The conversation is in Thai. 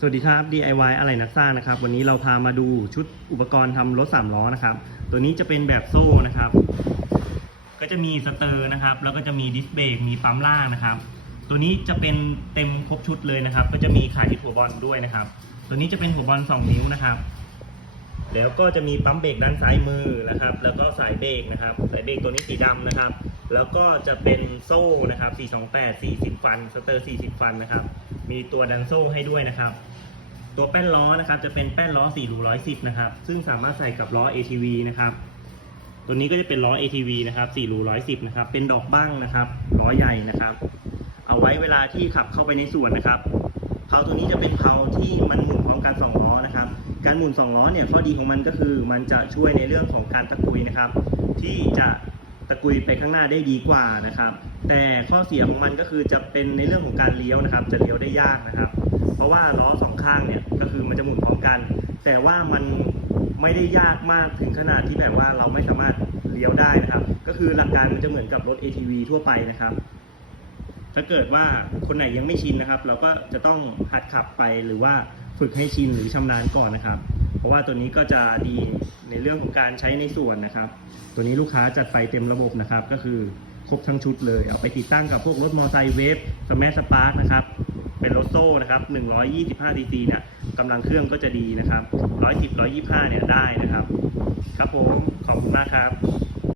สวัสดีครับ DIY อะไรนักสร้างนะครับ วันนี้เราพามาดูชุดอุปกรณ์ทำรถ3ล้อนะครับ ตัวนี้จะเป็นแบบโซ่นะครับ ก็จะมีสเตอร์นะครับ แล้วก็จะมีดิสเบรกมีปั๊มล่างนะครับ ตัวนี้จะเป็นเต็มครบชุดเลยนะครับ ก็จะมีขายที่หัวบอลด้วยนะครับ ตัวนี้จะเป็นหัวบอล2 นิ้วนะครับ แล้วก็จะมีปั๊มเบรกด้านซ้ายมือนะครับ แล้วก็สายเบรกนะครับ สายเบรกตัวนี้สีดำนะครับ แล้วก็จะเป็นโซ่นะครับ428 40 ฟัน สเตอร์ 40 ฟันนะครับ มีตัวดันโซ่ให้ด้วยนะครับ ตัวแป้นล้อนะครับจะเป็นแป้นล้อ4รู110นะครับ ซึ่งสามารถใส่กับล้อ ATV นะครับ ตัวนี้ก็จะเป็นล้อ ATV นะครับ4รู110นะครับ เป็นดอกบั้งนะครับล้อใหญ่นะครับ เอาไว้เวลาที่ขับเข้าไปในสวนนะครับเพลาตัวนี้จะเป็นเพลาที่มันหมุนพร้อมกัน2ล้อนะครับ การหมุน2ล้อเนี่ยข้อดีของมันก็คือมันจะช่วยในเรื่องของการตะกุยนะครับ ที่จะ ตะกุยไปข้างหน้าได้ดีกว่านะครับ แต่ข้อเสียของมันก็คือจะเป็นในเรื่องของการเลี้ยวนะครับ จะเลี้ยวได้ยากนะครับ เพราะว่าล้อสองข้างเนี่ยก็คือมันจะหมุนพร้อมกัน แต่ว่ามันไม่ได้ยากมากถึงขนาดที่แบบว่าเราไม่สามารถเลี้ยวได้นะครับ ก็คือหลักการมันจะเหมือนกับรถ ATV ทั่วไปนะครับ ถ้าเกิดว่าคนไหนยังไม่ชินนะครับ เราก็จะต้องหัดขับไปหรือว่าฝึกให้ชินหรือชำนาญก่อนนะครับ ราะว่าตัวนี้ก็จะดีในเรื่องของการใช้ในส่วนนะครับ ตัวนี้ลูกค้าจัดไฟเต็มระบบนะครับ ก็คือครบทั้งชุดเลย เอาไปติดตั้งกับพวกรถมอเตอร์ไซค์เวฟสมาร์ทสปาร์คนะครับ เป็นรถโซ่นะครับ 125ดีซีเนี่ยกำลังเครื่องก็จะดีนะครับ 110 125 เนี่ยได้นะครับ ครับผม ขอบคุณมากครับ